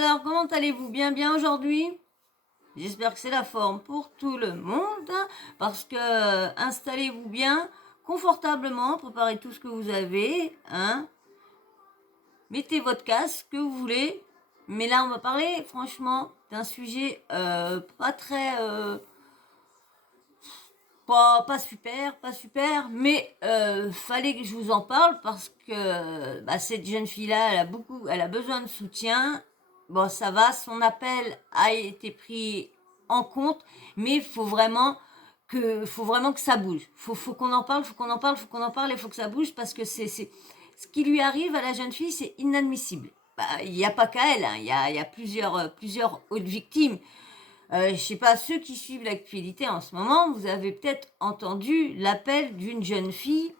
Alors, comment allez-vous? Bien aujourd'hui? J'espère que c'est la forme pour tout le monde, parce que installez-vous bien, confortablement, préparez tout ce que vous avez, hein. Mettez votre casque, que vous voulez. Mais là, on va parler, franchement, d'un sujet pas très... pas super, mais fallait que je vous en parle parce que cette jeune fille-là, elle a besoin de soutien. Bon, ça va, son appel a été pris en compte, mais faut vraiment que ça bouge. Faut qu'on en parle, et faut que ça bouge parce que ce qui lui arrive à la jeune fille, c'est inadmissible. Il n'y a pas qu'à elle, hein, il y a plusieurs autres victimes. Je sais pas, ceux qui suivent l'actualité en ce moment, vous avez peut-être entendu l'appel d'une jeune fille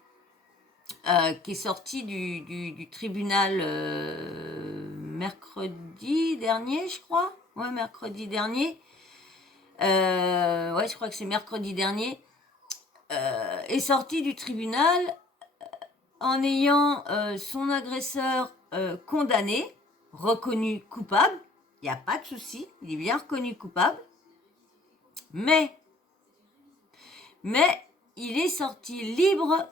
qui est sortie du tribunal mercredi dernier, je crois. Ouais, mercredi dernier. Ouais, je crois que c'est mercredi dernier. Est sortie du tribunal en ayant son agresseur condamné, reconnu coupable. Il n'y a pas de souci, il est bien reconnu coupable. Mais il est sorti libre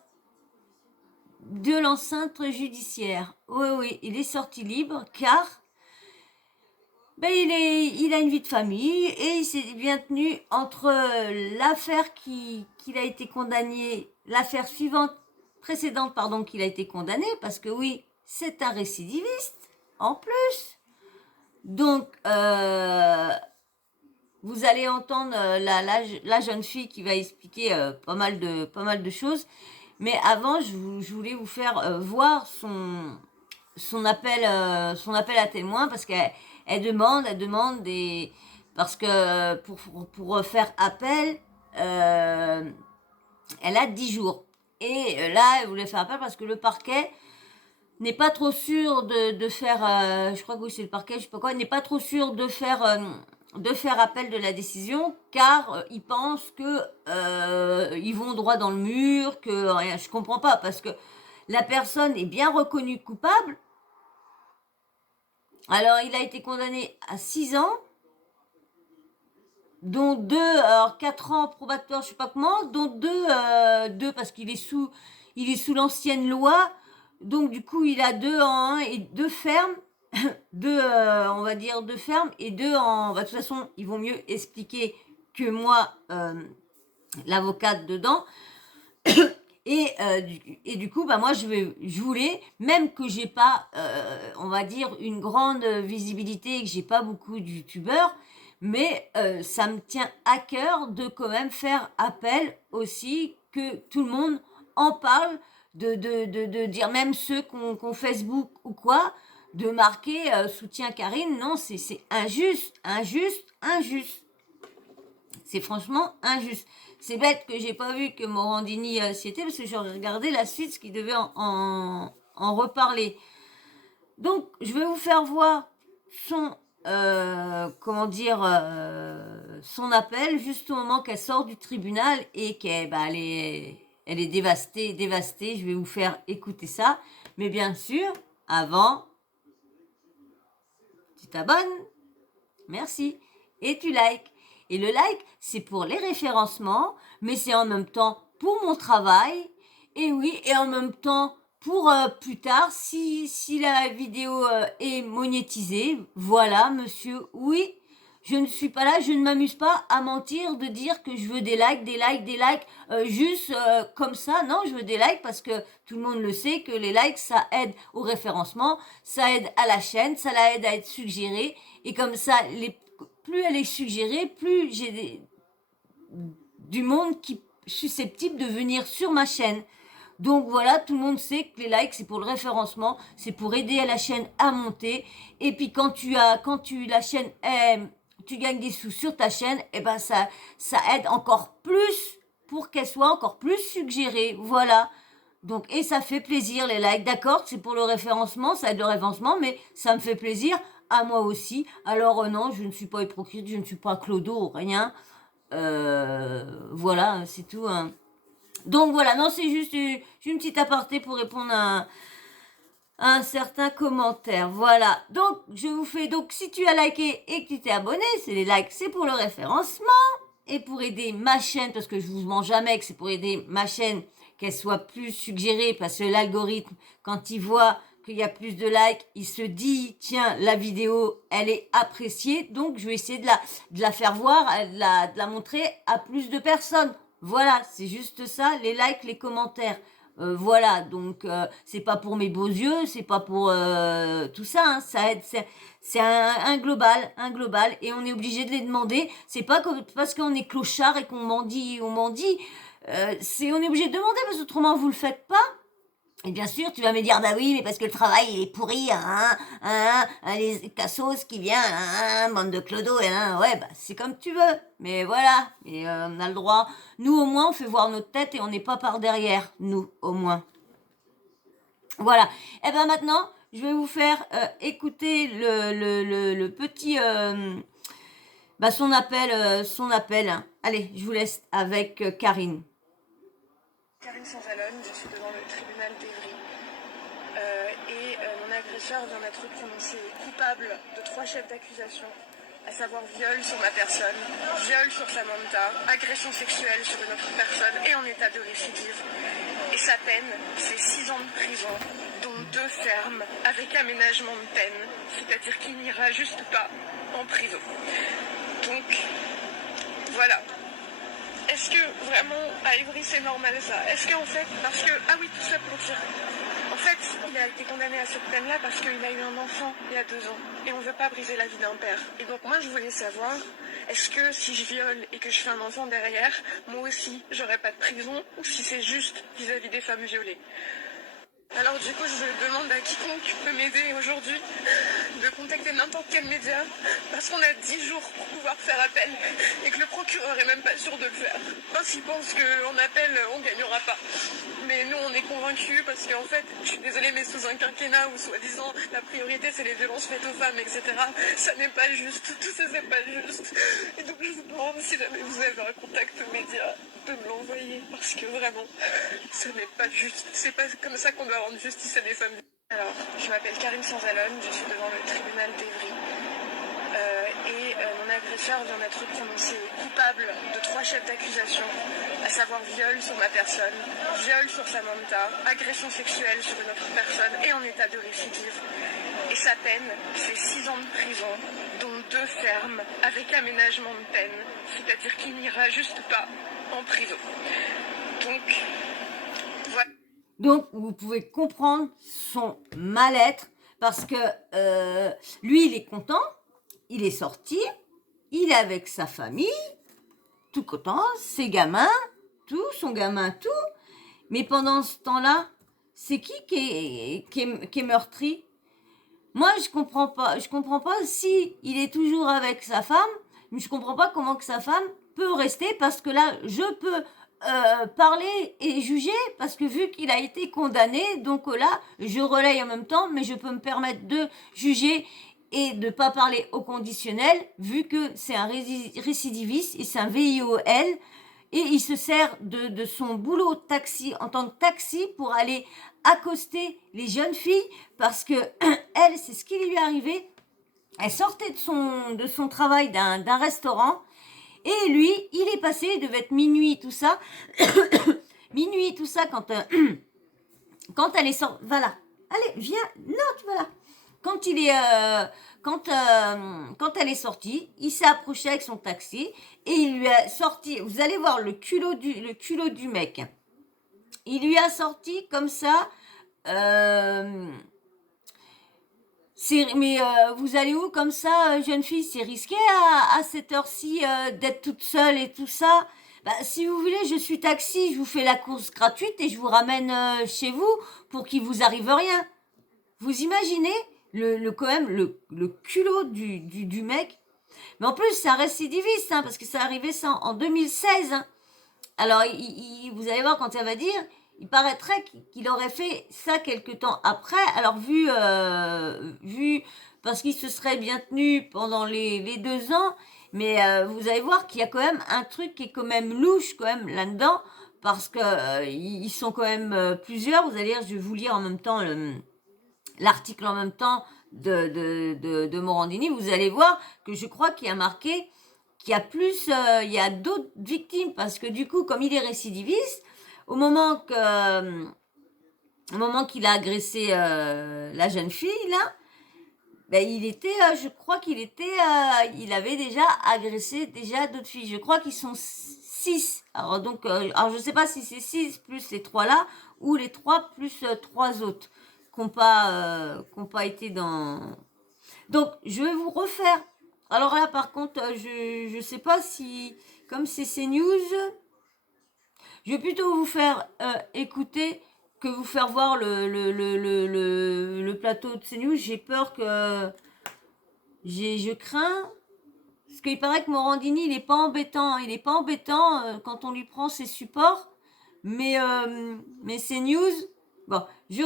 de l'enceinte judiciaire. Oui, il est sorti libre car il a une vie de famille et il s'est bien tenu entre l'affaire qu'il a été condamné, l'affaire précédente, qu'il a été condamné, parce que oui, c'est un récidiviste en plus. Donc, vous allez entendre la jeune fille qui va expliquer pas mal de choses. Mais avant, je voulais vous faire voir son appel à témoin, parce qu'elle demande des... Parce que pour faire appel, elle a 10 jours. Et là, elle voulait faire appel parce que le parquet n'est pas trop sûr de faire... je crois que oui, c'est le parquet, je sais pas quoi, n'est pas trop sûr de faire appel de la décision, car ils pensent que ils vont droit dans le mur, que rien. Je comprends pas, parce que la personne est bien reconnue coupable. Alors, il a été condamné à 6 ans, dont 2, alors 4 ans probatoire, je sais pas comment, dont 2 parce qu'il est sous l'ancienne loi, donc du coup il a 2 en 1 et 2 fermes, 2 on va dire 2 fermes et 2 en... de toute façon, ils vont mieux expliquer que moi, l'avocate dedans. Et du coup, moi, je voulais, même que j'ai pas, on va dire, une grande visibilité et que j'ai pas beaucoup de youtubeurs, mais ça me tient à cœur de quand même faire appel aussi, que tout le monde en parle, de dire, même ceux qu'on Facebook ou quoi, de marquer soutien Karine. Non, c'est injuste. C'est franchement injuste. C'est bête que j'ai pas vu que Morandini s'y était, parce que j'aurais regardé la suite, ce qui devait en reparler. Donc, je vais vous faire voir son, son appel, juste au moment qu'elle sort du tribunal et qu'elle elle est dévastée. Je vais vous faire écouter ça. Mais bien sûr, avant, tu t'abonnes. Merci. Et tu likes. Et le like, c'est pour les référencements, mais c'est en même temps pour mon travail. Et oui, et en même temps pour plus tard, si la vidéo est monétisée. Voilà, monsieur, oui. Je ne suis pas là, je ne m'amuse pas à mentir, de dire que je veux des likes, juste comme ça. Non, je veux des likes parce que tout le monde le sait que les likes, ça aide au référencement, ça aide à la chaîne, ça l'aide à être suggéré. Et comme ça, plus elle est suggérée, plus j'ai du monde qui est susceptible de venir sur ma chaîne. Donc voilà, tout le monde sait que les likes, c'est pour le référencement, c'est pour aider à la chaîne à monter. Et puis la chaîne tu gagnes des sous sur ta chaîne, et ça aide encore plus pour qu'elle soit encore plus suggérée. Voilà. Donc, et ça fait plaisir les likes, d'accord, c'est pour le référencement, ça aide le référencement, mais ça me fait plaisir à moi aussi. Alors non, je ne suis pas hypocrite, je ne suis pas clodo, rien. Voilà, c'est tout. Hein. Donc voilà, non, c'est juste une petite aparté pour répondre un certain commentaire. Voilà. Donc, je vous fais, donc, si tu as liké et que tu t'es abonné, c'est les likes, c'est pour le référencement et pour aider ma chaîne, parce que je vous mens jamais que c'est pour aider ma chaîne qu'elle soit plus suggérée, parce que l'algorithme, quand il voit qu'il y a plus de likes, il se dit, tiens, la vidéo, elle est appréciée, donc je vais essayer de la faire voir, de la montrer à plus de personnes. Voilà, c'est juste ça, les likes, les commentaires. Voilà, donc c'est pas pour mes beaux yeux, c'est pas pour tout ça, hein, ça aide, c'est un global, et on est obligé de les demander. C'est pas parce qu'on est clochard et qu'on mendie, c'est on est obligé de demander parce qu'autrement vous le faites pas. Et bien sûr, tu vas me dire, bah oui, mais parce que le travail, il est pourri, les cassos qui viennent, bande de clodo, ouais, bah c'est comme tu veux. Mais voilà, et on a le droit. Nous, au moins, on fait voir notre tête et on n'est pas par derrière, nous, au moins. Voilà. Et ben maintenant, je vais vous faire écouter le petit, bah son appel. Allez, je vous laisse avec Karine. Karine Sanzalone, je suis devant le tribunal d'Evry. Mon agresseur vient d'être prononcé coupable de 3 chefs d'accusation, à savoir viol sur ma personne, viol sur Samantha, agression sexuelle sur une autre personne et en état de récidive. Et sa peine, c'est 6 ans de prison, dont 2 fermes, avec aménagement de peine, c'est-à-dire qu'il n'ira juste pas en prison. Donc, voilà. Est-ce que vraiment à Ivry c'est normal ça? Est-ce qu'en fait, parce que, ah oui, tout ça pour dire, en fait, il a été condamné à cette peine-là parce qu'il a eu un enfant il y a 2 ans et on ne veut pas briser la vie d'un père. Et donc moi je voulais savoir, est-ce que si je viole et que je fais un enfant derrière, moi aussi j'aurais pas de prison ou si c'est juste vis-à-vis des femmes violées? Alors du coup, je demande à quiconque peut m'aider aujourd'hui de contacter n'importe quel média parce qu'on a 10 jours pour pouvoir faire appel et que le procureur est même pas sûr de le faire. Parce qu'il pense qu'en appel, on gagnera pas. Mais nous, on est convaincus parce qu'en fait, je suis désolée, mais sous un quinquennat où soi-disant la priorité c'est les violences faites aux femmes, etc., ça n'est pas juste. Tout ça, c'est pas juste. Et donc, je vous demande si jamais vous avez un contact média de me l'envoyer parce que vraiment, ce n'est pas juste. C'est pas comme ça qu'on doit rendre justice à des femmes. Alors, je m'appelle Karine Sanzalone, je suis devant le tribunal d'Evry. Mon agresseur vient d'être prononcé coupable de 3 chefs d'accusation, à savoir viol sur ma personne, viol sur Samantha, agression sexuelle sur une autre personne et en état de récidive. Et sa peine, c'est 6 ans de prison, dont 2 fermes, avec aménagement de peine, c'est-à-dire qu'il n'ira juste pas en prison. Donc, voilà. Donc, vous pouvez comprendre son mal-être parce que lui, il est content, il est sorti, il est avec sa famille, tout content, ses gamins, tout, son gamin, tout. Mais pendant ce temps-là, c'est qui est meurtri? Moi, je comprends pas si il est toujours avec sa femme, mais je comprends pas comment que sa femme peut rester parce que là, je peux parler et juger parce que vu qu'il a été condamné, donc là, je relaye en même temps, mais je peux me permettre de juger et de pas parler au conditionnel vu que c'est un récidiviste et c'est un VIOL et il se sert de son boulot taxi en tant que taxi pour aller accoster les jeunes filles parce que elle, c'est ce qui lui est arrivé. Elle sortait de son travail d'un restaurant et lui, il est passé, il devait être minuit, tout ça. Minuit, tout ça, quand elle est sortie. Voilà. Allez, viens. Non, tu vas là. Quand il est. Quand elle est sortie, il s'est approché avec son taxi et il lui a sorti. Vous allez voir le culot du mec. Il lui a sorti comme ça. Mais vous allez où comme ça, jeune fille? C'est risqué à cette heure-ci d'être toute seule et tout ça. Bah, si vous voulez, je suis taxi, je vous fais la course gratuite et je vous ramène chez vous pour qu'il vous arrive rien. Vous imaginez quand même le culot du mec? Mais en plus, c'est un récidiviste, hein, parce que ça arrivait ça en 2016. Hein. Alors, vous allez voir quand elle va dire, il paraîtrait qu'il aurait fait ça quelque temps après. Alors, vu parce qu'il se serait bien tenu pendant les 2 ans, mais vous allez voir qu'il y a quand même un truc qui est quand même louche quand même là-dedans, parce que ils sont quand même plusieurs. Vous allez dire, je vais vous lire en même temps l'article en même temps de Morandini, vous allez voir que je crois qu'il y a marqué qu'il y a plus, il y a d'autres victimes, parce que du coup, comme il est récidiviste, au moment qu'il a agressé la jeune fille, là, ben, il était, je crois qu'il était, il avait déjà agressé déjà d'autres filles. Je crois qu'ils sont 6. Alors donc, alors je sais pas si c'est 6 plus les 3 là, ou les 3 plus 3 autres qui ont pas été dans... Donc, je vais vous refaire. Alors là, par contre, je sais pas si, comme c'est CNews, je vais plutôt vous faire écouter que vous faire voir le plateau de CNews. J'ai peur que... je crains... Parce qu'il paraît que Morandini, il est pas embêtant. Hein. Il est pas embêtant quand on lui prend ses supports. Mais CNews... Bon, je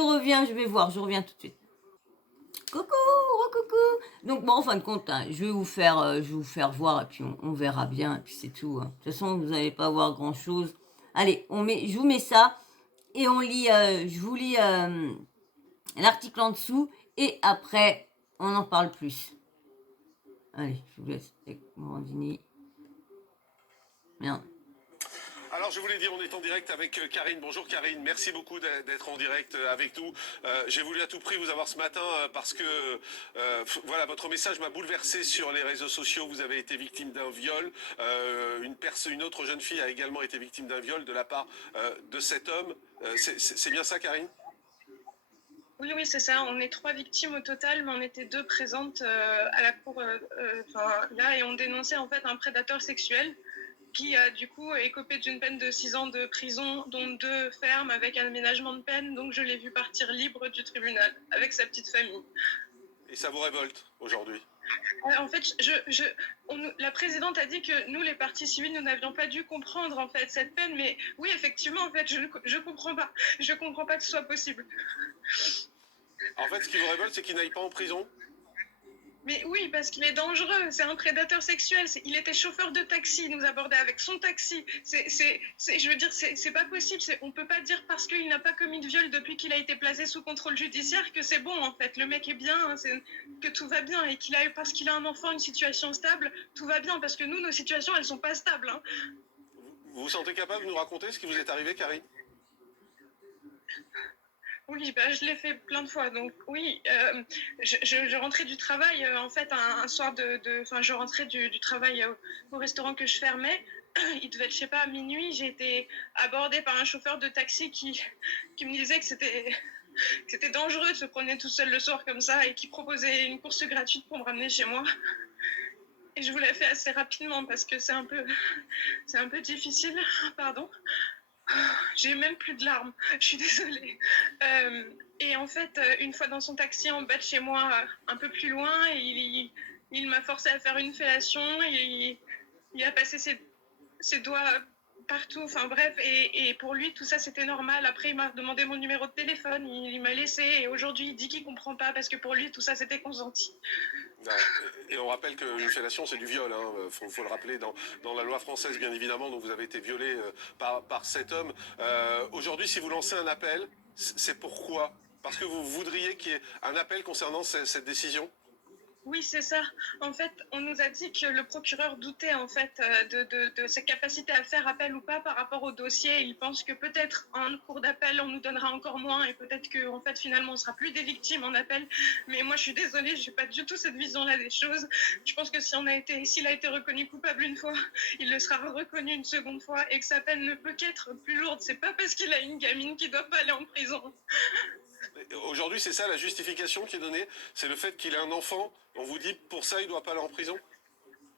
vais voir, je reviens tout de suite. Coucou, coucou. Donc bon, en fin de compte, hein, je vais vous faire voir et puis on verra bien et puis c'est tout. Hein. De toute façon, vous n'allez pas voir grand chose. Allez, je vous mets ça et on lit. Je vous lis l'article en dessous et après on en parle plus. Allez, je vous laisse avec Morandini. Merde. Alors je voulais dire, on est en direct avec Karine. Bonjour Karine, merci beaucoup d'être en direct avec nous. J'ai voulu à tout prix vous avoir ce matin parce que voilà, votre message m'a bouleversé sur les réseaux sociaux. Vous avez été victime d'un viol. Une autre jeune fille a également été victime d'un viol de la part de cet homme. C'est bien ça Karine ? Oui, oui, c'est ça. On est 3 victimes au total, mais on était 2 présentes à la cour là, et on dénonçait en fait un prédateur sexuel qui du coup est écopé d'une peine de 6 ans de prison, dont 2 fermes avec un aménagement de peine. Donc je l'ai vu partir libre du tribunal avec sa petite famille. Et ça vous révolte aujourd'hui ? En fait, la présidente a dit que nous, les parties civiles, nous n'avions pas dû comprendre en fait cette peine. Mais oui, effectivement, en fait, je comprends pas. Je comprends pas que ce soit possible. En fait, ce qui vous révolte, c'est qu'il n'aille pas en prison ? Mais oui, parce qu'il est dangereux, c'est un prédateur sexuel. Il était chauffeur de taxi, il nous abordait avec son taxi. Je veux dire, c'est pas possible. On peut pas dire parce qu'il n'a pas commis de viol depuis qu'il a été placé sous contrôle judiciaire que c'est bon en fait. Le mec est bien, hein, que tout va bien et parce qu'il a un enfant, une situation stable, tout va bien. Parce que nous, nos situations, elles sont pas stables. Hein. Vous vous sentez capable de nous raconter ce qui vous est arrivé, Karine ? Oui, bah, je l'ai fait plein de fois. Donc oui, je rentrais du travail, en fait, un soir je rentrais du travail au restaurant que je fermais. Il devait être, je sais pas, à minuit. J'ai été abordée par un chauffeur de taxi qui me disait que c'était dangereux de se promener tout seul le soir comme ça et qui proposait une course gratuite pour me ramener chez moi. Et je vous l'ai fait assez rapidement parce que c'est un peu difficile. Pardon. J'ai même plus de larmes, je suis désolée. Et en fait, une fois dans son taxi en bas de chez moi, un peu plus loin, il m'a forcé à faire une fellation et il a passé ses doigts partout, enfin bref, et pour lui tout ça c'était normal. Après il m'a demandé mon numéro de téléphone, il m'a laissé et aujourd'hui il dit qu'il comprend pas parce que pour lui tout ça c'était consenti. Et on rappelle qu'une fellation c'est du viol, hein. Faut le rappeler dans la loi française bien évidemment, donc vous avez été violé par cet homme. Aujourd'hui si vous lancez un appel, c'est pourquoi ? Parce que vous voudriez qu'il y ait un appel concernant cette décision ? Oui, c'est ça. En fait, on nous a dit que le procureur doutait en fait de sa capacité à faire appel ou pas par rapport au dossier. Il pense que peut-être en cours d'appel, on nous donnera encore moins et peut-être que en fait finalement on sera plus des victimes en appel. Mais moi, je suis désolée, je n'ai pas du tout cette vision-là des choses. Je pense que s'il a été reconnu coupable une fois, il le sera reconnu une seconde fois et que sa peine ne peut qu'être plus lourde. C'est pas parce qu'il a une gamine qu'il doit pas aller en prison. Aujourd'hui, c'est ça la justification qui est donnée, c'est le fait qu'il ait un enfant. On vous dit pour ça il doit pas aller en prison ?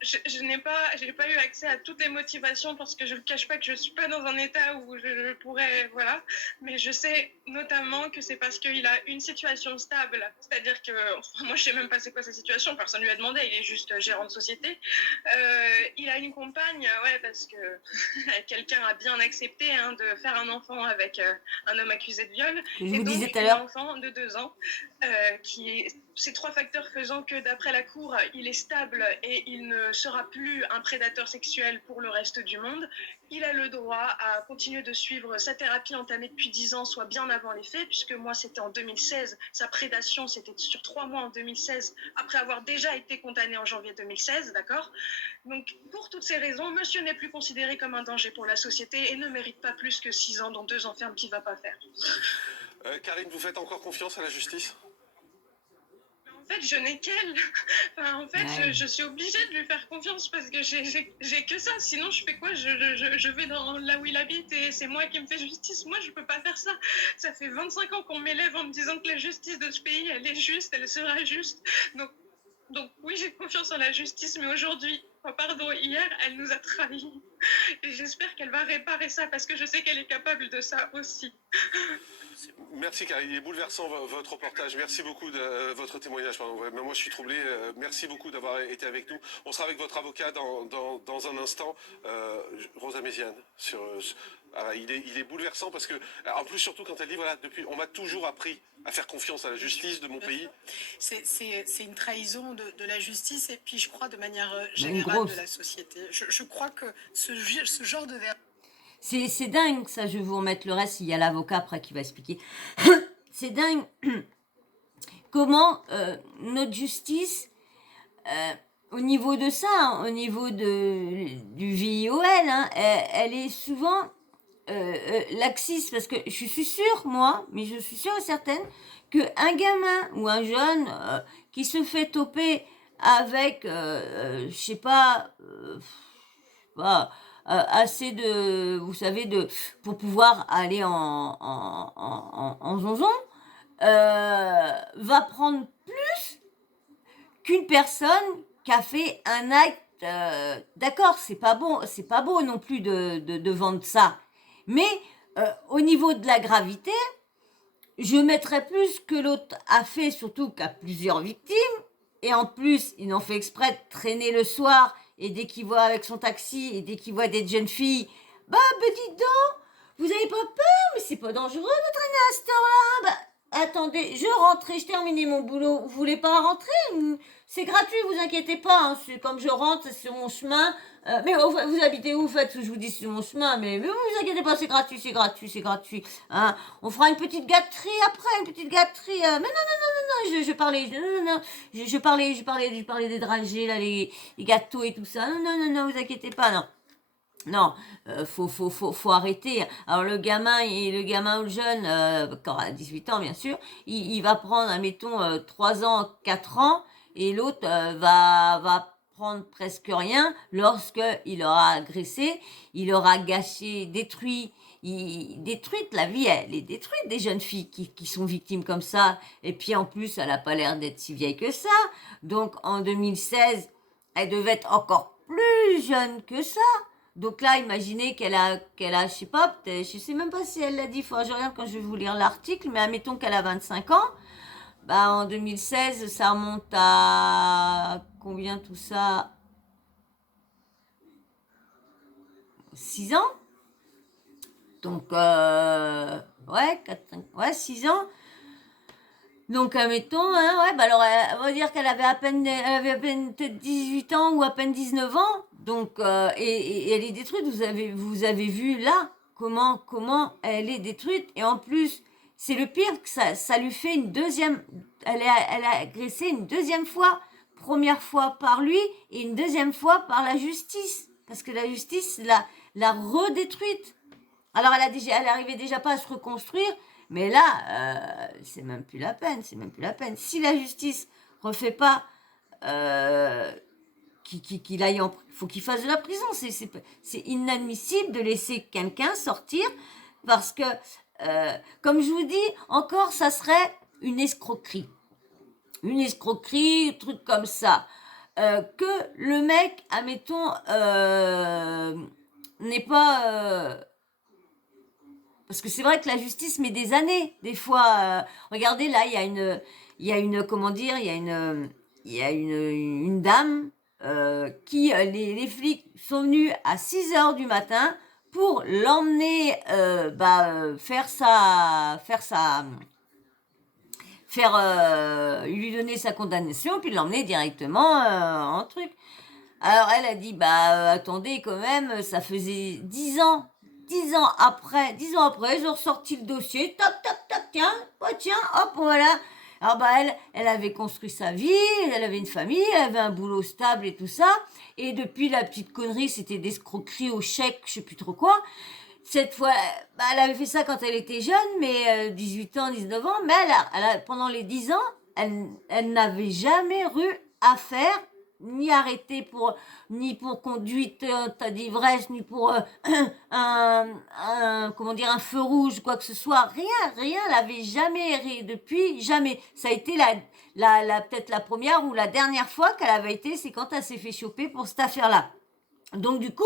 Je n'ai pas eu accès à toutes les motivations parce que je ne cache pas que je ne suis pas dans un état où je pourrais, voilà. Mais je sais notamment que c'est parce qu'il a une situation stable. C'est-à-dire que, moi, je ne sais même pas c'est quoi sa situation. Personne ne lui a demandé. Il est juste gérant de société. Il a une compagne, ouais, parce que quelqu'un a bien accepté hein, de faire un enfant avec un homme accusé de viol. Je vous et donc, disais tout à l'heure. un enfant de 2 ans qui est ces 3 facteurs faisant que, d'après la Cour, il est stable et il ne sera plus un prédateur sexuel pour le reste du monde, il a le droit à continuer de suivre sa thérapie entamée depuis 10 ans, soit bien avant les faits, puisque moi, c'était en 2016. Sa prédation, c'était sur 3 mois en 2016, après avoir déjà été condamné en janvier 2016, d'accord ? Donc, pour toutes ces raisons, monsieur n'est plus considéré comme un danger pour la société et ne mérite pas plus que 6 ans, dont 2 ans ferme qu'il ne va pas faire. Karine, vous faites encore confiance à la justice ? En fait, je n'ai qu'elle. Enfin, en fait, Ouais. je suis obligée de lui faire confiance parce que j'ai que ça. Sinon, je fais quoi? Je vais dans là où il habite et c'est moi qui me fais justice. Moi, je peux pas faire ça. Ça fait 25 ans qu'on m'élève en me disant que la justice de ce pays, elle est juste, elle sera juste. Donc oui, j'ai confiance en la justice, mais aujourd'hui, pardon, hier, elle nous a trahis. Et j'espère qu'elle va réparer ça parce que je sais qu'elle est capable de ça aussi. Merci Karine, il est bouleversant votre reportage. Merci beaucoup de votre témoignage. Pardon. Ouais, moi je suis troublé. Merci beaucoup d'avoir été avec nous. On sera avec votre avocat dans un instant, Rosa Méziane. Il est bouleversant parce que, en plus surtout quand elle dit voilà, depuis, on m'a toujours appris à faire confiance à la justice de mon pays. C'est une trahison de la justice et puis je crois de manière Une générale grosse. de la société. Je crois que ce genre de C'est dingue, ça, je vais vous remettre le reste, il y a l'avocat après qui va expliquer. C'est dingue comment notre justice, au niveau de ça, hein, au niveau du VIOL, hein, elle est souvent laxiste, parce que je suis sûre, moi, mais je suis sûre et certaine, qu'un gamin ou un jeune qui se fait toper avec, je sais pas, assez de, vous savez, pour pouvoir aller en zonzon, va prendre plus qu'une personne qui a fait un acte. D'accord, c'est pas beau non plus de vendre ça, mais au niveau de la gravité, je mettrais plus que l'autre a fait, surtout qu'à plusieurs victimes, et en plus, il en fait exprès de traîner le soir, et dès qu'il voit avec son taxi, et dès qu'il voit des jeunes filles, bah dites donc, vous avez pas peur, mais c'est pas dangereux de traîner à cette heure-là. Bah, attendez, je rentre et je termine mon boulot. Vous voulez pas rentrer? C'est gratuit, vous inquiétez pas. Hein. C'est comme je rentre, c'est sur mon chemin. Mais vous habitez où, faites? Je vous dis sur mon chemin. Mais vous inquiétez pas, c'est gratuit, c'est gratuit, c'est gratuit. Hein. On fera une petite gâterie après, une petite gâterie. Mais non, je parlais, non, je parlais des dragées, là, les gâteaux et tout ça. Non, vous inquiétez pas, non. Non, faut arrêter. Alors le gamin ou le jeune, quand à 18 ans bien sûr, il va prendre, admettons, 3 ans, 4 ans, et l'autre va prendre presque rien lorsqu'il aura agressé, il aura gâché, détruite la vie, elle est détruite des jeunes filles qui sont victimes comme ça, et puis en plus, elle n'a pas l'air d'être si vieille que ça, donc en 2016, elle devait être encore plus jeune que ça. Donc là, imaginez qu'elle a, je sais pas, peut-être, je sais même pas si elle l'a dit, il faudra que je regarde quand je vais vous lire l'article, mais admettons qu'elle a 25 ans, bah en 2016, ça remonte à combien tout ça? 6 ans? Donc, ouais, 4, 5, ouais, 6 ans. Donc, admettons, hein, ouais, bah alors, on va dire qu'elle avait à peine peut-être 18 ans ou à peine 19 ans. Donc, et elle est détruite. Vous avez vu là comment elle est détruite. Et en plus, c'est le pire que ça lui fait une deuxième. Elle a agressé une deuxième fois. Première fois par lui et une deuxième fois par la justice. Parce que la justice l'a redétruite. Alors, elle arrivait déjà pas à se reconstruire. Mais là, c'est même plus la peine, Si la justice refait pas, qu'il aille faut qu'il fasse de la prison. C'est inadmissible de laisser quelqu'un sortir parce que, comme je vous dis, encore, ça serait une escroquerie. Une escroquerie, truc comme ça. Que le mec, admettons, n'est pas... Parce que c'est vrai que la justice met des années, des fois. Regardez, là, il y a une dame qui, les flics sont venus à 6 heures du matin pour l'emmener faire lui donner sa condamnation, puis l'emmener directement en truc. Alors elle a dit, bah attendez quand même, ça faisait 10 ans. 10 ans après, ils ont ressorti le dossier, tac, tac, tac, tiens, oh, tiens, hop, voilà. Alors bah elle avait construit sa vie, elle avait une famille, elle avait un boulot stable et tout ça. Et depuis la petite connerie, c'était des escroqueries au chèque, je sais plus trop quoi. Cette fois, bah, elle avait fait ça quand elle était jeune, mais 18 ans, 19 ans, mais pendant les 10 ans, elle n'avait jamais eu affaire, ni arrêté ni pour conduite d'ivresse, ni pour comment dire, un feu rouge, quoi que ce soit. Rien, elle avait jamais, depuis, jamais. Ça a été peut-être la première ou la dernière fois qu'elle avait été, c'est quand elle s'est fait choper pour cette affaire-là. Donc du coup,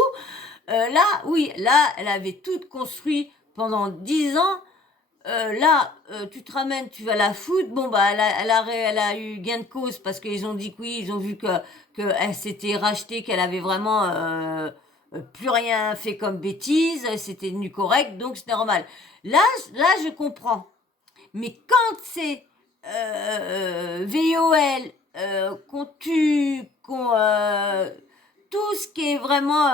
là, oui, là, elle avait tout construit pendant 10 ans. Tu te ramènes, tu vas la foutre. Bon, bah, elle a eu gain de cause parce qu'ils ont dit que oui, ils ont vu que elle s'était rachetée, qu'elle avait vraiment plus rien fait comme bêtise, c'était devenu correct, donc c'est normal. Là, je comprends. Mais quand c'est VOL, qu'on tue, tout ce qui est vraiment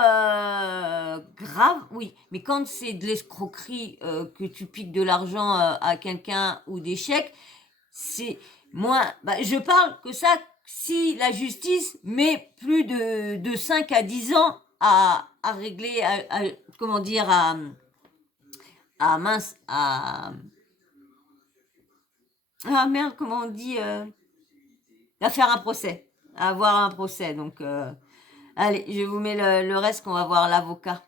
grave, oui. Mais quand c'est de l'escroquerie, que tu piques de l'argent à quelqu'un ou des chèques, c'est moins. Bah, je parle que ça si la justice met plus de 5 à 10 ans à régler, comment dire, mince, ah merde, comment on dit, à faire un procès, à avoir un procès. Donc, allez, je vous mets le reste qu'on va voir l'avocat.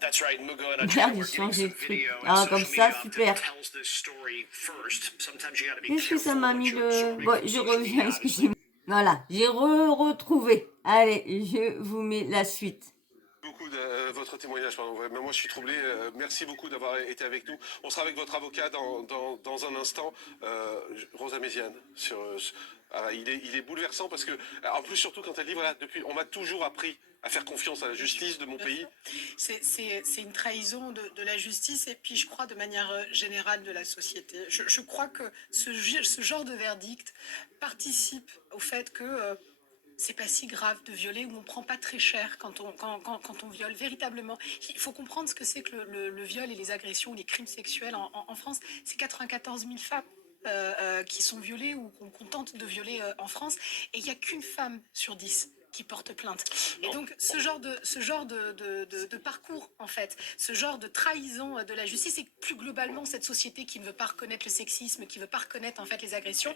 That's right, Mugo and Merde, we're j'ai getting changé some de truc. video and Ah, social comme ça, media super. that tells this story first. Sometimes you gotta be Qu'est-ce que ça careful m'a what mis you're le... absorbing Bon, from je social reviens, media. excusez-moi. Voilà, j'ai retrouvé. Allez, je vous mets la suite. Beaucoup de votre témoignage, pardon. Vraiment, moi, je suis troublé. Merci beaucoup d'avoir été avec nous. On sera avec votre avocat dans un instant, Rosa Méziane. Il est bouleversant parce que, en plus, surtout quand elle dit, voilà, depuis, on m'a toujours appris à faire confiance à la justice de mon pays. C'est une trahison de la justice et puis je crois de manière générale de la société. Je crois que ce genre de verdict participe au fait que c'est pas si grave de violer ou on prend pas très cher quand on viole véritablement. Il faut comprendre ce que c'est que le viol et les agressions ou les crimes sexuels en France. C'est 94 000 femmes qui sont violées ou qu'on tente de violer en France et il n'y a qu'une femme sur 10 qui porte plainte. Et donc ce genre de parcours en fait, ce genre de trahison de la justice et plus globalement cette société qui ne veut pas reconnaître le sexisme, qui ne veut pas reconnaître en fait les agressions,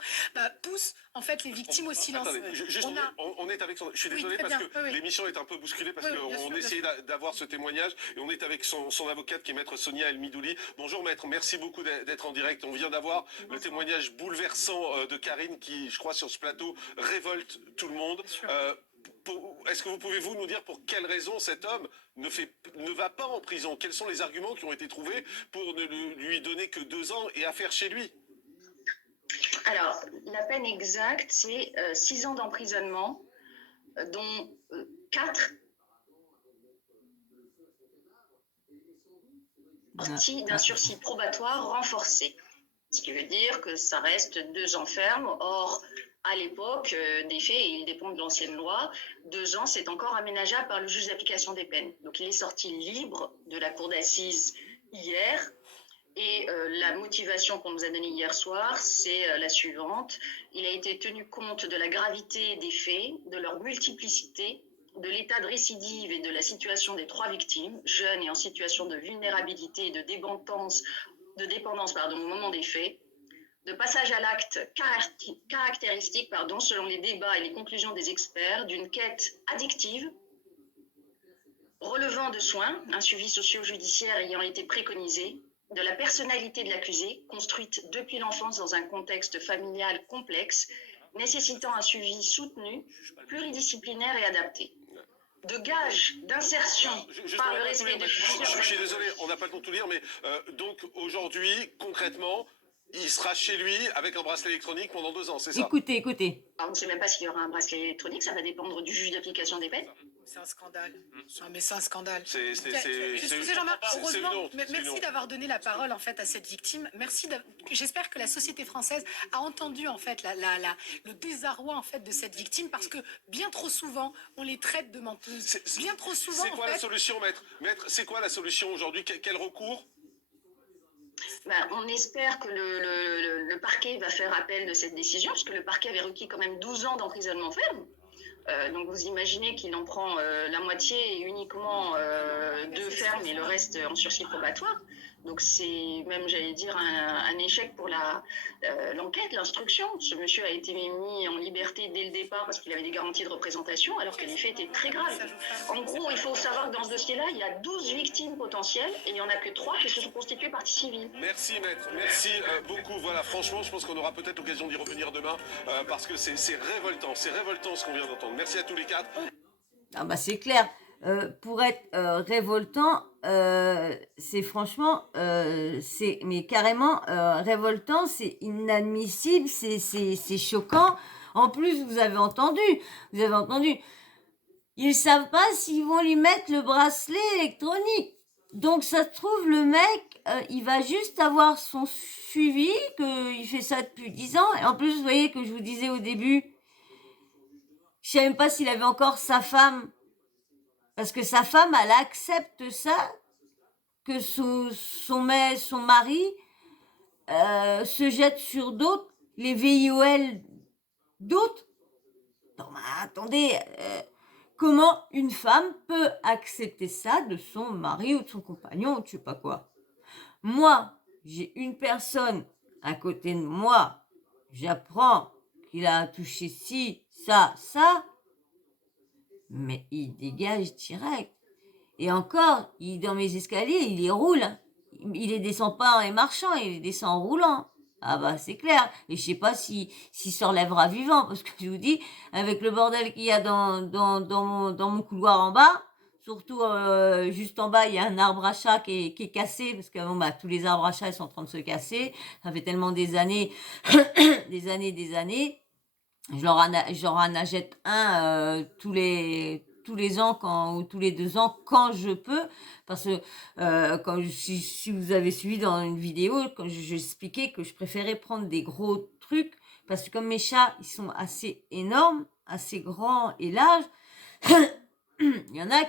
pousse en fait les victimes au silence. Attendez, on est avec son... Je suis désolé parce que l'émission est un peu bousculée parce qu'on essayait d'avoir ce témoignage et on est avec son avocate qui est maître Sonia El Midouli. Bonjour maître, merci beaucoup d'être en direct. On vient d'avoir le témoignage bouleversant de Karine qui, je crois, sur ce plateau révolte tout le monde. Est-ce que vous pouvez-vous nous dire pour quelle raison cet homme ne va pas en prison? Quels sont les arguments qui ont été trouvés pour ne lui donner que 2 ans et affaire chez lui? Alors, la peine exacte, c'est 6 ans d'emprisonnement, dont 4 sortis d'un sursis probatoire renforcé. Ce qui veut dire que ça reste 2 ans ferme. Or, à l'époque des faits, et il dépend de l'ancienne loi, 2 ans, c'est encore aménageable par le juge d'application des peines. Donc, il est sorti libre de la cour d'assises hier. Et la motivation qu'on nous a donnée hier soir, c'est la suivante. Il a été tenu compte de la gravité des faits, de leur multiplicité, de l'état de récidive et de la situation des 3 victimes, jeunes et en situation de vulnérabilité et de dépendance au moment des faits, de passage à l'acte caractéristique, selon les débats et les conclusions des experts, d'une quête addictive, relevant de soins, un suivi socio-judiciaire ayant été préconisé, de la personnalité de l'accusé, construite depuis l'enfance dans un contexte familial complexe, nécessitant un suivi soutenu, pluridisciplinaire et adapté. De gages d'insertion par le respect de... Je suis désolé, on n'a pas le temps de tout lire, mais donc aujourd'hui, concrètement, il sera chez lui avec un bracelet électronique pendant 2 ans, c'est ça? Écoutez. Alors, on ne sait même pas s'il y aura un bracelet électronique, ça va dépendre du juge d'application des peines. C'est un scandale. Non, mais c'est un scandale. C'est Tu sais, Jean-Marc, c'est heureusement, une honte, c'est une merci honte. d'avoir donné la parole en fait à cette victime. J'espère que la société française a entendu en fait le désarroi en fait de cette victime parce que bien trop souvent on les traite de menteuses. Bien trop souvent. C'est quoi en la fait, solution, maître? Maître, c'est quoi la solution aujourd'hui? Quel recours? Ben, on espère que le parquet va faire appel de cette décision, parce que le parquet avait requis quand même 12 ans d'emprisonnement ferme. Donc vous imaginez qu'il en prend la moitié et uniquement 2 fermes et le reste en sursis probatoire. Donc c'est même, j'allais dire, un échec pour l'enquête, l'instruction. Ce monsieur a été mis en liberté dès le départ parce qu'il avait des garanties de représentation, alors que les faits étaient très graves. En gros, il faut savoir que dans ce dossier-là, il y a 12 victimes potentielles et il n'y en a que 3 qui se sont constituées partie civile. Merci, maître. Merci beaucoup. Voilà, franchement, je pense qu'on aura peut-être l'occasion d'y revenir demain parce que c'est révoltant. C'est révoltant ce qu'on vient d'entendre. Merci à tous les 4. Ah bah c'est clair. Pour être révoltant, c'est franchement, c'est mais carrément révoltant, c'est inadmissible, c'est choquant. En plus, vous avez entendu, ils savent pas s'ils vont lui mettre le bracelet électronique. Donc ça se trouve, le mec, il va juste avoir son suivi, qu'il fait ça depuis 10 ans. Et en plus, vous voyez que je vous disais au début, je sais même pas s'il avait encore sa femme. Parce que sa femme, elle accepte ça, que son mari se jette sur d'autres, les VIOL d'autres. Non, mais attendez, comment une femme peut accepter ça de son mari ou de son compagnon ou je sais pas quoi? Moi, j'ai une personne à côté de moi, j'apprends qu'il a touché ci, ça, mais il dégage direct. Et encore, dans mes escaliers, il les roule. Il les descend pas en marchant, il les descend en roulant. Ah bah c'est clair. Et je sais pas s'il se relèvera vivant, parce que je vous dis, avec le bordel qu'il y a dans mon couloir en bas, surtout juste en bas, il y a un arbre à chat qui est cassé, parce que bon, bah, tous les arbres à chat ils sont en train de se casser. Ça fait tellement des années, des années. Je leur en achète un tous les ans ou tous les 2 ans quand je peux, parce que si vous avez suivi dans une vidéo, quand j'expliquais que je préférais prendre des gros trucs, parce que comme mes chats, ils sont assez énormes, assez grands et larges, il y en a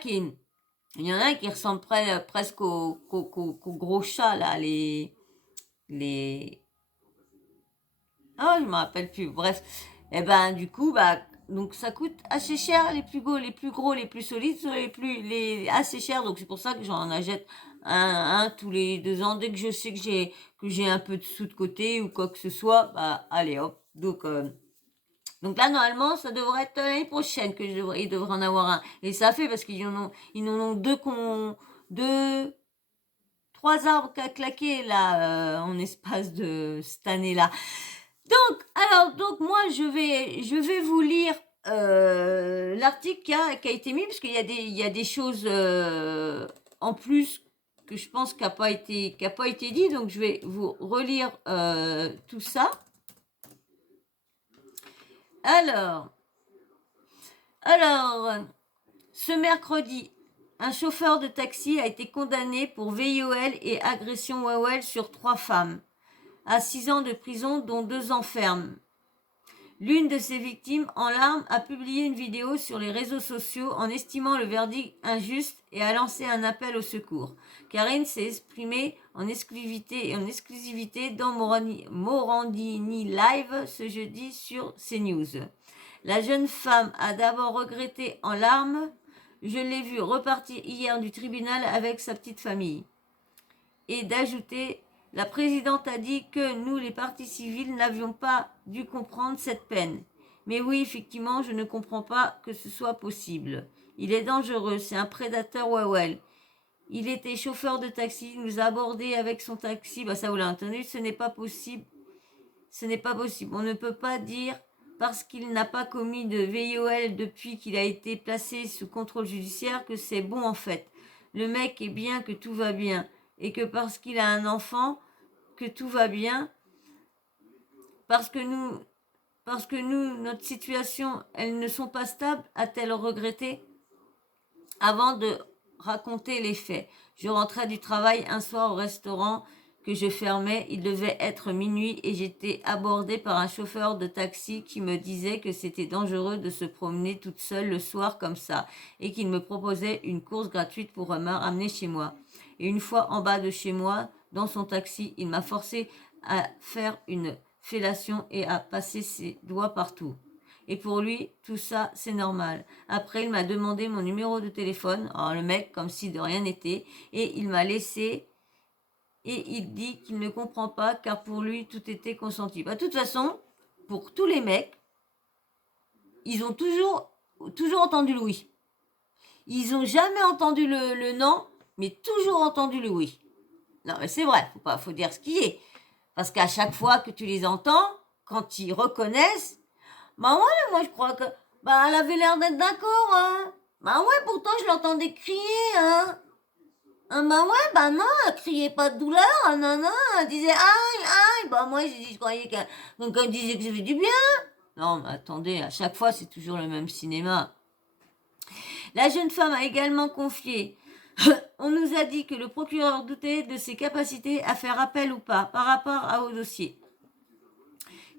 qui ressemblent presque aux gros chats, là, oh, je me rappelle plus, bref. Et ben du coup, bah donc ça coûte assez cher, les plus gros, les plus solides sont assez chers, donc c'est pour ça que j'en achète un tous les 2 ans. Dès que je sais que j'ai un peu de sous de côté ou quoi que ce soit, bah allez hop. Donc là normalement ça devrait être l'année prochaine que il devrait en avoir un. Et ça fait parce ils en ont deux, 3 arbres qu'à claquer là en espace de cette année-là. Donc moi je vais vous lire l'article qui a été mis, parce qu'il y a des choses en plus que je pense qui a pas été dit, donc je vais vous relire tout ça. Alors, ce mercredi, un chauffeur de taxi a été condamné pour VIOL et agression WOL sur 3 femmes. À 6 ans de prison, dont 2 ans ferme. L'une de ces victimes, en larmes, a publié une vidéo sur les réseaux sociaux en estimant le verdict injuste et a lancé un appel au secours. Karine s'est exprimée en exclusivité dans Morandini Live ce jeudi sur CNews. La jeune femme a d'abord regretté en larmes « Je l'ai vue repartir hier du tribunal avec sa petite famille » et d'ajouter « La présidente a dit que nous, les parties civiles, n'avions pas dû comprendre cette peine. Mais oui, effectivement, je ne comprends pas que ce soit possible. Il est dangereux, c'est un prédateur WOL. Il était chauffeur de taxi, il nous a abordés avec son taxi. » Bah ça vous l'avez entendu, ce n'est pas possible. Ce n'est pas possible. On ne peut pas dire parce qu'il n'a pas commis de VIOL depuis qu'il a été placé sous contrôle judiciaire que c'est bon en fait. Le mec est bien, que tout va bien. Et que parce qu'il a un enfant, que tout va bien, parce que nous, notre situation, elles ne sont pas stables, a-t-elle regretté? avant de raconter les faits. Je rentrais du travail un soir au restaurant que je fermais. Il devait être minuit et j'étais abordée par un chauffeur de taxi qui me disait que c'était dangereux de se promener toute seule le soir comme ça et qu'il me proposait une course gratuite pour me ramener chez moi. Et une fois en bas de chez moi, dans son taxi, il m'a forcé à faire une fellation et à passer ses doigts partout. Et pour lui, tout ça, c'est normal. Après, il m'a demandé mon numéro de téléphone. Alors, le mec, comme si de rien n'était. Et il m'a laissé. Et il dit qu'il ne comprend pas, car pour lui, tout était consenti. De toute façon, pour tous les mecs, ils ont toujours entendu le oui. Ils n'ont jamais entendu le non, mais toujours entendu le oui. Non, mais c'est vrai, faut dire ce qui est. Parce qu'à chaque fois que tu les entends, quand ils reconnaissent, bah ouais, moi je crois que, bah elle avait l'air d'être d'accord, hein. Bah ouais, pourtant je l'entendais crier, hein. Bah ouais, bah non, elle criait pas de douleur, hein, non, non, elle disait aïe, aïe. Bah moi je croyais qu'elle disait que ça fait du bien. Non, mais attendez, à chaque fois c'est toujours le même cinéma. La jeune femme a également confié. On nous a dit que le procureur doutait de ses capacités à faire appel ou pas par rapport au dossier.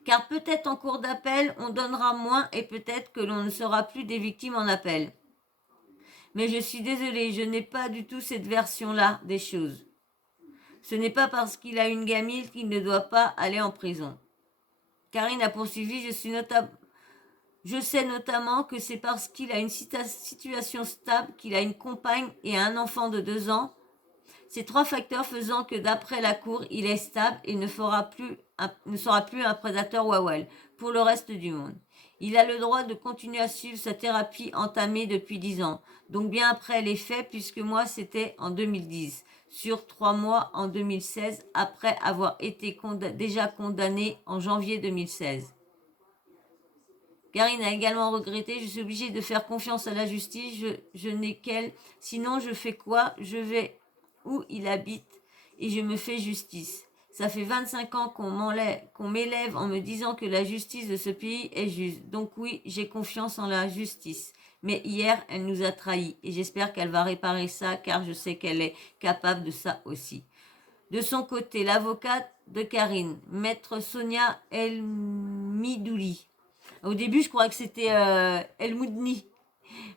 Car peut-être en cours d'appel, on donnera moins et peut-être que l'on ne sera plus des victimes en appel. Mais je suis désolée, je n'ai pas du tout cette version-là des choses. Ce n'est pas parce qu'il a une gamine qu'il ne doit pas aller en prison. Karine a poursuivi, je sais notamment que c'est parce qu'il a une situation stable, qu'il a une compagne et un enfant de 2 ans. Ces 3 facteurs faisant que d'après la Cour, il est stable et ne sera plus un prédateur Wawel pour le reste du monde. Il a le droit de continuer à suivre sa thérapie entamée depuis 10 ans, donc bien après les faits, puisque moi c'était en 2010, sur 3 mois en 2016, après avoir été déjà condamné en janvier 2016. Karine a également regretté, je suis obligée de faire confiance à la justice, je n'ai qu'elle, sinon je fais quoi? Je vais où il habite et je me fais justice. Ça fait 25 ans qu'on m'élève en me disant que la justice de ce pays est juste. Donc oui, j'ai confiance en la justice. Mais hier, elle nous a trahis et j'espère qu'elle va réparer ça car je sais qu'elle est capable de ça aussi. De son côté, l'avocate de Karine, maître Sonia El Midouli. Au début, je crois que c'était El Moudni.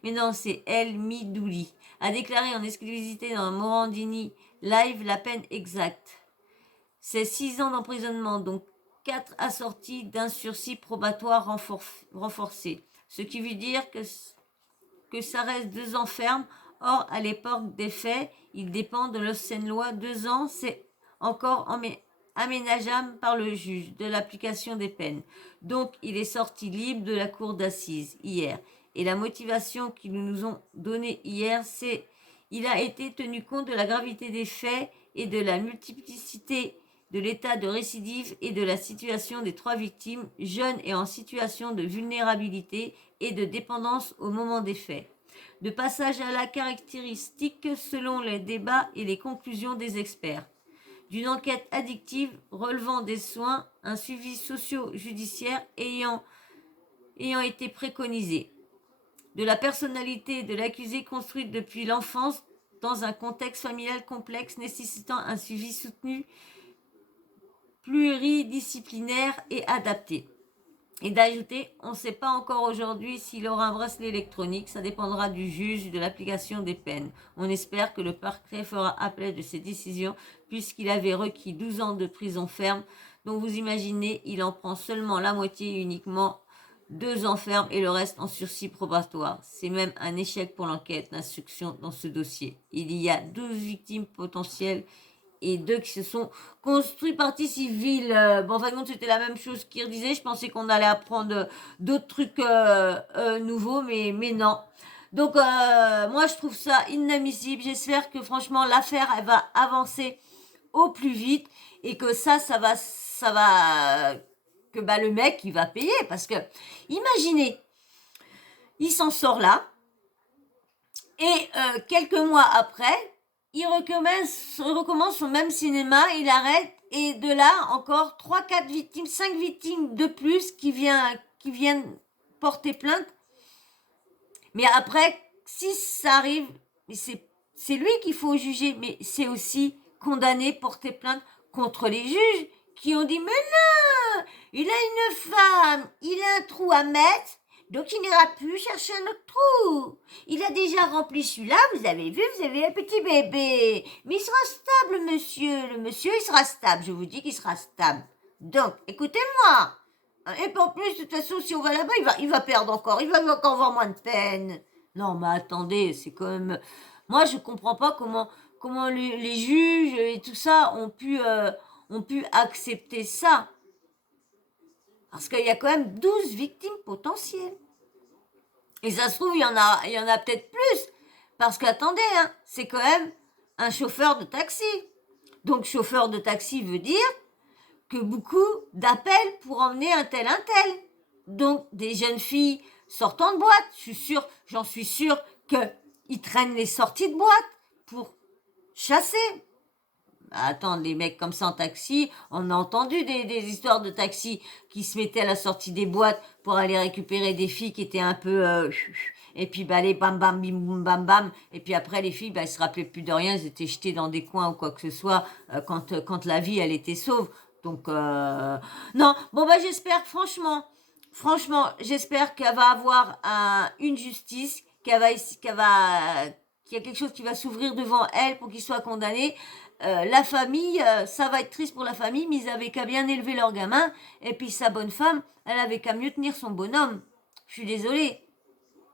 Mais non, c'est El Midouli. A déclaré en exclusivité dans Morandini Live la peine exacte. C'est 6 ans d'emprisonnement, donc 4 assortis d'un sursis probatoire renforcé. Ce qui veut dire que ça reste 2 ans ferme. Or, à l'époque des faits, il dépend de l'ancienne loi. 2 ans, c'est encore aménageable par le juge de l'application des peines. Donc, il est sorti libre de la cour d'assises hier. Et la motivation qu'ils nous ont donnée hier, c'est il a été tenu compte de la gravité des faits et de la multiplicité de l'état de récidive et de la situation des 3 victimes, jeunes et en situation de vulnérabilité et de dépendance au moment des faits. De passage à la caractéristique selon les débats et les conclusions des experts. D'une enquête addictive relevant des soins, un suivi socio-judiciaire ayant été préconisé. De la personnalité de l'accusé construite depuis l'enfance dans un contexte familial complexe nécessitant un suivi soutenu, pluridisciplinaire et adapté. Et d'ajouter, on ne sait pas encore aujourd'hui s'il aura un bracelet électronique, ça dépendra du juge de l'application des peines. On espère que le parquet fera appel de ses décisions puisqu'il avait requis 12 ans de prison ferme. Donc vous imaginez, il en prend seulement la moitié uniquement 2 ans ferme et le reste en sursis probatoire. C'est même un échec pour l'enquête d'instruction dans ce dossier. Il y a 12 victimes potentielles et 2 qui se sont construits partie civile. En fin de compte, c'était la même chose qu'il disait. Je pensais qu'on allait apprendre d'autres trucs nouveaux, mais non. Donc, moi, je trouve ça inadmissible. J'espère que, franchement, l'affaire, elle va avancer au plus vite et que ça va que le mec, il va payer. Parce que, imaginez, il s'en sort là et quelques mois après, il recommence son même cinéma, il arrête, et de là, encore 3, 4 victimes, 5 victimes de plus qui viennent porter plainte. Mais après, si ça arrive, mais c'est lui qu'il faut juger, mais c'est aussi condamner, porter plainte contre les juges qui ont dit, mais non, il a une femme, il a un trou à mettre, donc il n'ira plus chercher un autre trou. Il a déjà rempli celui-là, vous avez vu, vous avez un petit bébé. Mais il sera stable, monsieur. Le monsieur, il sera stable. Je vous dis qu'il sera stable. Donc, écoutez-moi. Et puis en plus, de toute façon, si on va là-bas, il va perdre encore. Il va encore avoir moins de peine. Non, mais attendez, c'est quand même... Moi, je comprends pas comment les juges et tout ça ont pu accepter ça. Parce qu'il y a quand même 12 victimes potentielles. Et ça se trouve, il y en a peut-être plus. Parce qu'attendez, hein, c'est quand même un chauffeur de taxi. Donc, chauffeur de taxi veut dire que beaucoup d'appels pour emmener un tel. Donc, des jeunes filles sortant de boîte. J'en suis sûre qu'ils traînent les sorties de boîte pour chasser. Attends, les mecs comme ça en taxi, on a entendu des histoires de taxis qui se mettaient à la sortie des boîtes pour aller récupérer des filles qui étaient un peu... et puis, les bam bam bim boum bam bam. Et puis après, les filles, elles se rappelaient plus de rien, elles étaient jetées dans des coins ou quoi que ce soit quand la vie, elle était sauve. Donc, non, bon, j'espère, franchement, j'espère qu'elle va avoir une justice, qu'il y a quelque chose qui va s'ouvrir devant elle pour qu'il soit condamné. La famille, ça va être triste pour la famille, mais ils avaient qu'à bien élever leur gamin. Et puis sa bonne femme, elle avait qu'à mieux tenir son bonhomme. Je suis désolée.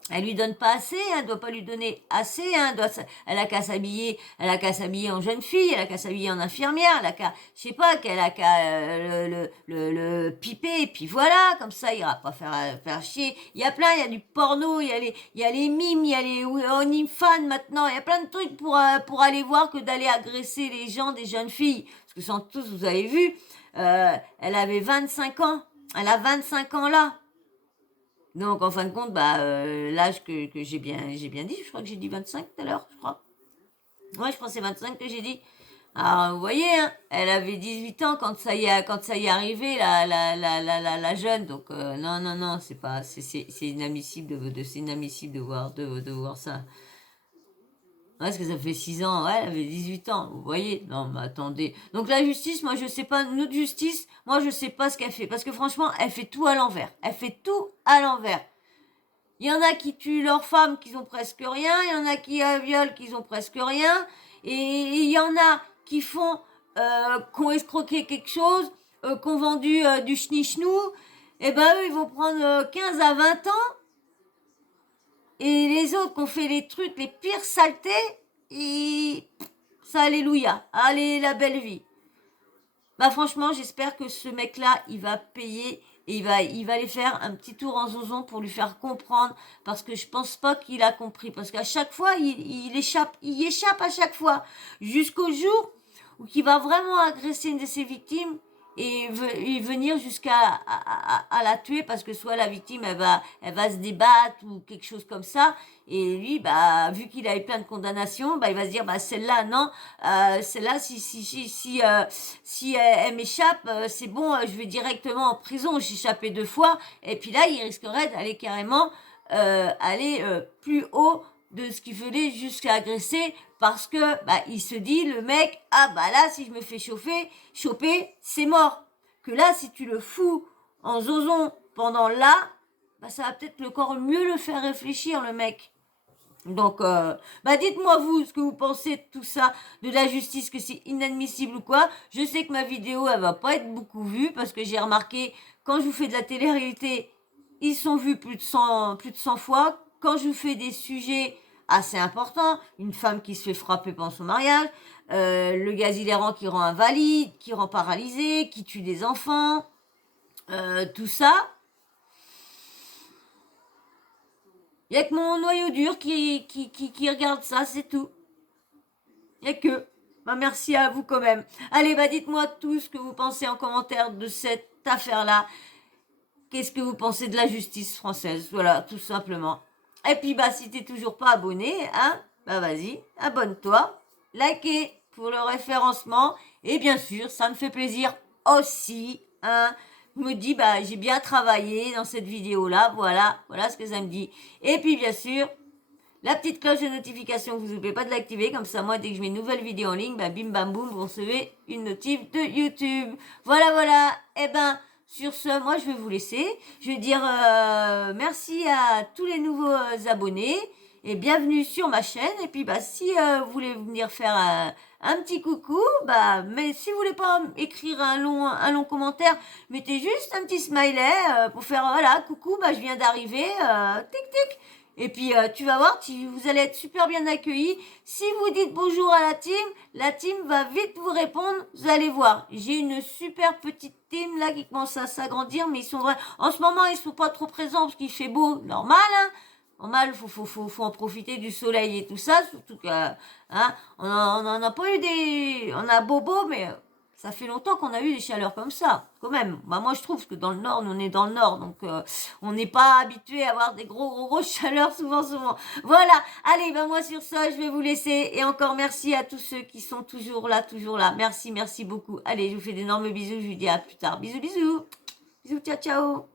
Elle lui donne pas assez, elle doit pas lui donner assez, elle a qu'à s'habiller en jeune fille, elle a qu'à s'habiller en infirmière, elle a qu'à, je sais pas, qu'elle a qu'à le piper, et puis voilà, comme ça, il ira pas faire chier. Il y a du porno, il y a les mimes, il y a les OnlyFans maintenant, il y a plein de trucs pour aller voir que d'aller agresser les gens, des jeunes filles. Parce que sans tous, vous avez vu, elle avait 25 ans, elle a 25 ans là. Donc, en fin de compte, l'âge que j'ai bien dit, je crois que j'ai dit 25 tout à l'heure, je crois. Ouais, je crois que c'est 25 que j'ai dit. Alors, vous voyez, hein, elle avait 18 ans quand ça y est arrivé, la jeune. Donc, non, c'est inadmissible c'est inadmissible de voir ça. Ouais, parce que ça fait 6 ans, ouais, elle avait 18 ans, vous voyez. Non, mais attendez. Donc la justice, moi je sais pas, notre justice, moi je sais pas ce qu'elle fait. Parce que franchement, elle fait tout à l'envers. Il y en a qui tuent leurs femmes qui ont presque rien, il y en a qui violent qui ont presque rien, et il y en a qui font, qui ont escroqué quelque chose, qui ont vendu du schnichnou, et eux ils vont prendre 15 à 20 ans. Et les autres qui ont fait les trucs, les pires saletés, ça, alléluia. Allez, la belle vie. Franchement, j'espère que ce mec-là, il va payer et il va aller faire un petit tour en zozon pour lui faire comprendre, parce que je pense pas qu'il a compris. Parce qu'à chaque fois, il échappe à chaque fois. Jusqu'au jour où il va vraiment agresser une de ses victimes et venir jusqu'à à la tuer, parce que soit la victime elle va se débattre ou quelque chose comme ça, et lui vu qu'il a eu plein de condamnations, il va se dire celle-là non, celle-là si elle m'échappe, c'est bon, je vais directement en prison, j'ai échappé 2 fois, et puis là il risquerait d'aller carrément aller plus haut de ce qu'il faisait jusqu'à agresser, parce que il se dit, le mec, là si je me fais choper, c'est mort. Que là si tu le fous en zozon pendant là, ça va peut-être encore mieux le faire réfléchir, le mec. Donc dites-moi vous ce que vous pensez de tout ça, de la justice, que c'est inadmissible ou quoi. Je sais que ma vidéo elle va pas être beaucoup vue, parce que j'ai remarqué, quand je vous fais de la télé-réalité, ils sont vus plus de 100 fois. Quand je vous fais des sujets assez importants, une femme qui se fait frapper pendant son mariage, le gaz hilarant qui rend invalide, qui rend paralysé, qui tue des enfants, tout ça, il n'y a que mon noyau dur qui regarde ça, c'est tout. Il n'y a que. Merci à vous quand même. Allez, dites-moi tout ce que vous pensez en commentaire de cette affaire-là. Qu'est-ce que vous pensez de la justice française? Voilà, tout simplement. Et puis, si t'es toujours pas abonné, hein, vas-y, abonne-toi, likez pour le référencement. Et bien sûr, ça me fait plaisir aussi, hein. Je me dis, j'ai bien travaillé dans cette vidéo-là, voilà ce que ça me dit. Et puis, bien sûr, la petite cloche de notification, vous n'oubliez pas de l'activer. Comme ça, moi, dès que je mets une nouvelle vidéo en ligne, bah, bim bam boum, vous recevez une notif de YouTube. Voilà, voilà. Eh ben, sur ce, moi, je vais vous laisser. Je vais dire merci à tous les nouveaux abonnés et bienvenue sur ma chaîne. Et puis, bah, si vous voulez venir faire un petit coucou, bah, mais si vous voulez pas écrire un long commentaire, mettez juste un petit smiley pour faire, voilà, coucou, bah, je viens d'arriver, tic tic. Et puis, tu vas voir, vous allez être super bien accueillis. Si vous dites bonjour à la team va vite vous répondre. Vous allez voir, j'ai une super petite team là qui commence à s'agrandir, mais ils sont vrais. En ce moment, ils sont pas trop présents parce qu'il fait beau, normal, hein. Normal, faut en profiter du soleil et tout ça, surtout que, hein, on en a pas eu on a bobo, mais ça fait longtemps qu'on a eu des chaleurs comme ça, quand même. Bah, moi, je trouve que dans le nord, nous, on est dans le nord, donc, on n'est pas habitué à avoir des grosses chaleurs souvent. Voilà. Allez, bah, moi, sur ça, je vais vous laisser. Et encore merci à tous ceux qui sont toujours là. Merci beaucoup. Allez, je vous fais d'énormes bisous. Je vous dis à plus tard. Bisous. Bisous, ciao.